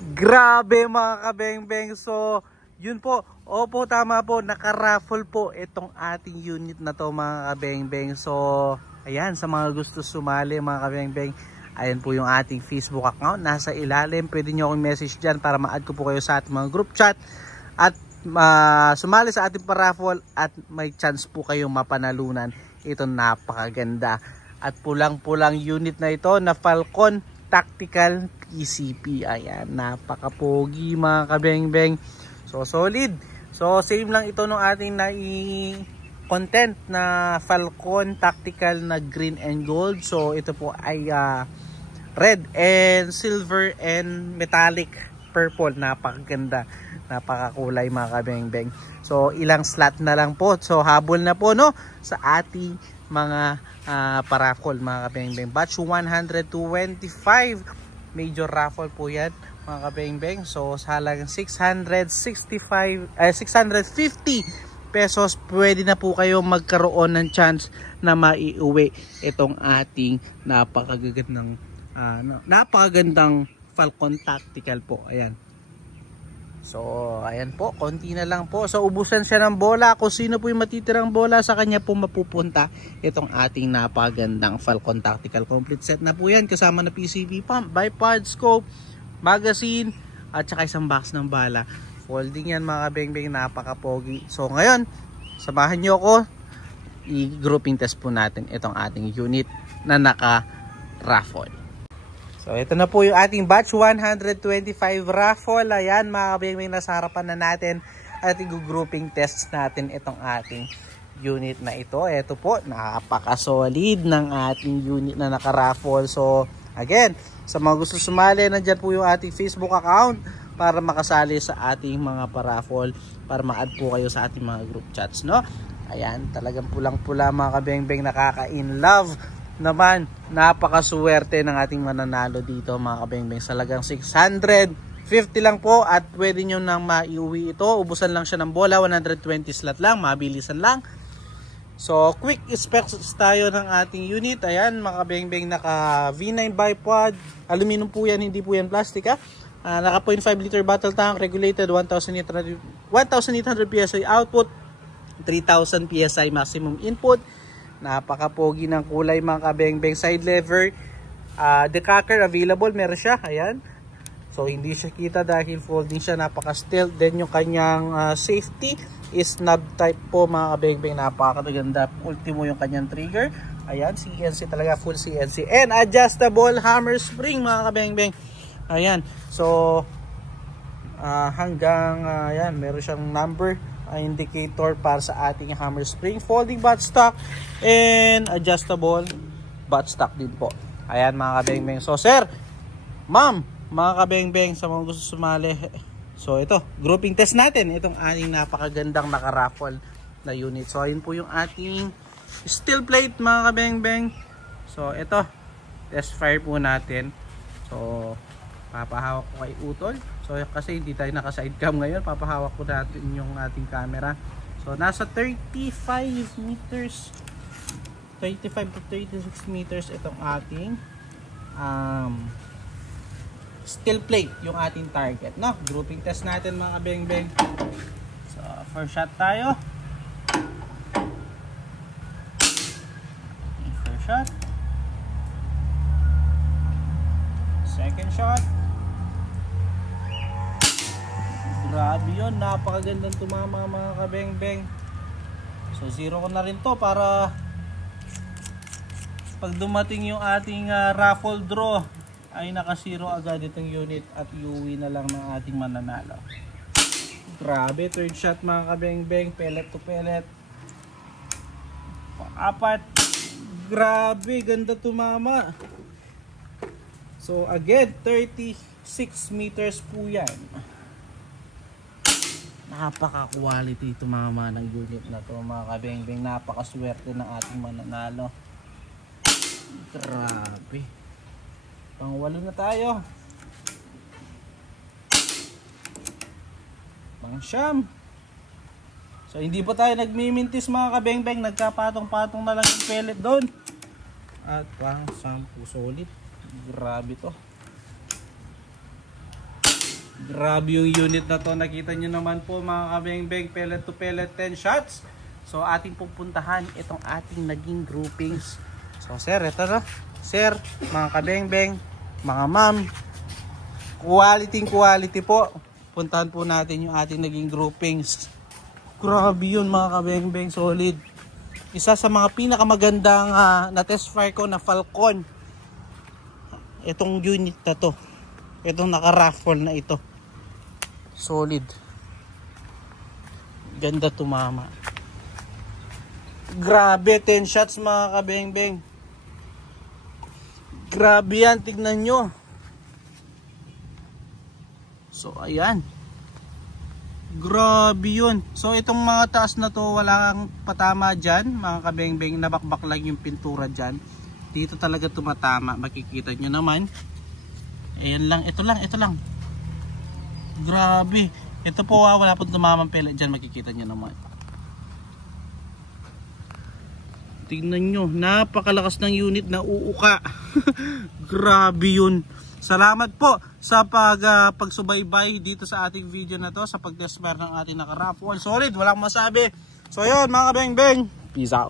Grabe mga kabeng-beng. So, yun po. Opo, tama po. Naka-raffle po itong ating unit na to mga kabeng-beng. So, ayan, sa mga gusto sumali mga kabeng-beng, ayan po yung ating Facebook account. Nasa ilalim. Pwede nyo akong message dyan para ma-add ko po kayo sa ating mga group chat. At sumali sa ating paraffle at may chance po kayong mapanalunan. Ito napakaganda. At pulang-pulang unit na ito na Falcon Tactical PCP. Ayan, napakapogi mga kabeng-beng. So, solid. So, same lang ito nung ating content na Falcon Tactical na green and gold. So, ito po ay red and silver and metallic purple. Napakaganda. Napakakulay mga kabeng-beng. So, ilang slot na lang po. So, habol na po no sa ating mga paraffle mga kabeng-beng. Batch 125. Major raffle po yan mga kabeng-beng. So, sa halagang 650 pesos, pwede na po kayo magkaroon ng chance na maiuwi itong ating napakagandang Falcon Tactical po. Ayan. So, ayan po, konti na lang po. So, ubusan siya ng bola. Kung sino po yung matitirang bola, sa kanya po mapupunta itong ating napagandang Falcon Tactical. Complete set na po yan. Kasama na PCV pump, bipod, scope, magazine, at saka isang box ng bala. Folding yan mga kabeng-beng, napakapogi. So, ngayon, samahan nyo ako. I-grouping test po natin itong ating unit na naka-raffle. So, ito na po yung ating batch 125 raffle. Ayan mga kabeng-beng, nasa harapan na natin at i-grouping test natin itong ating unit na ito. Ito po, napaka-solid ng ating unit na naka-raffle. So, again, sa mga gusto sumali, nandyan po yung ating Facebook account para makasali sa ating mga paraffle, para ma-add po kayo sa ating mga group chats, no? Ayan, talagang pulang-pula mga kabeng-beng, nakaka-in-love naman. Napakaswerte ng ating mananalo dito mga kabeng-beng. Salagang 650 lang po at pwede nyo nang maiuwi ito. Ubusan lang siya ng bola, 120 slot lang, mabilisan lang. So, quick specs tayo ng ating unit. Ayan mga kabeng-beng, naka V9 bipod, aluminum po yan, hindi po yan plastic ha. Naka 0.5 liter bottle tank, regulated 1,800 PSI output, 3,000 PSI maximum input. Napakapogi ng kulay mga kabeng-beng. Side lever decacker available, meron siya. Ayan. So hindi siya kita dahil folding siya, napaka-stealth. Then yung kanyang safety is knob type po mga kabeng-beng. Napakaganda. Ultimo yung kanyang trigger. Ayan, CNC talaga, full CNC. And adjustable hammer spring mga kabeng-beng. Ayan. So hanggang ayan, meron siyang number indicator para sa ating hammer spring, folding buttstock and adjustable buttstock din po. Ayan mga kabeng-beng. So sir, ma'am, mga kabeng-beng, sa mga gusto sumali, so ito, grouping test natin itong ating napakagandang naka-raffle na unit. So ayun po yung ating steel plate mga kabeng-beng. So ito, test fire po natin. So papahawak ko kay Utol. So kasi hindi tayo naka side cam ngayon, papahawak ko natin yung ating camera. So nasa 35 meters, 35 to 36 meters itong ating steel plate, yung ating target, no? Grouping test natin mga kabeng-beng. So first shot tayo. First shot. Second shot. Grabe yun, napakagandang tumama mga kabeng-beng. So zero ko na rin to para pag dumating yung ating raffle draw ay naka-zero agad itong unit at iuwi na lang ng ating mananalo. Grabe, third shot mga kabeng-beng, pellet to pellet. Pang-apat. Grabe, ganda tumama. So again, 36 meters po yan. Napaka-quality tumama ng unit na to mga kabeng-beng. Napakaswerte ng ating mananalo. Grabe. Pang-walo na tayo. Pang-siyam. So hindi pa tayo nagmimintis mga kabeng-beng. Nagkapatong-patong na lang yung pellet doon. At pang-10 solid. Grabe to. Grabe yung unit na to. Nakita nyo naman po mga kabeng-beng, pellet to pellet 10 shots. So ating pupuntahan itong ating naging groupings. So sir, ito na. Sir, mga kabeng-beng, mga ma'am, quality po. Puntahan po natin yung ating naging groupings. Grabe yun mga kabeng-beng, solid. Isa sa mga pinakamagandang na test fire ko na Falcon. Itong unit na to. Itong naka-raffle na ito. Solid. Ganda tumama. Grabe, 10 shots mga kabeng-beng. Grabe yan, tignan nyo. So ayan. Grabe yun. So itong mga taas na to, walang patama dyan mga kabeng-beng. Nabakbak lang yung pintura dyan. Dito talaga tumatama. Makikita nyo naman. Ayan lang, ito lang. Grabe. Ito po wala pong tumamang pellet dyan. Makikita nyo naman. Tingnan nyo. Napakalakas ng unit na uuka. Grabe yun. Salamat po sa pagsubaybay dito sa ating video na to. Sa pag-test fire ng ating naka-raffle. Solid. Walang masabi. So yun mga kabeng-beng. Peace out.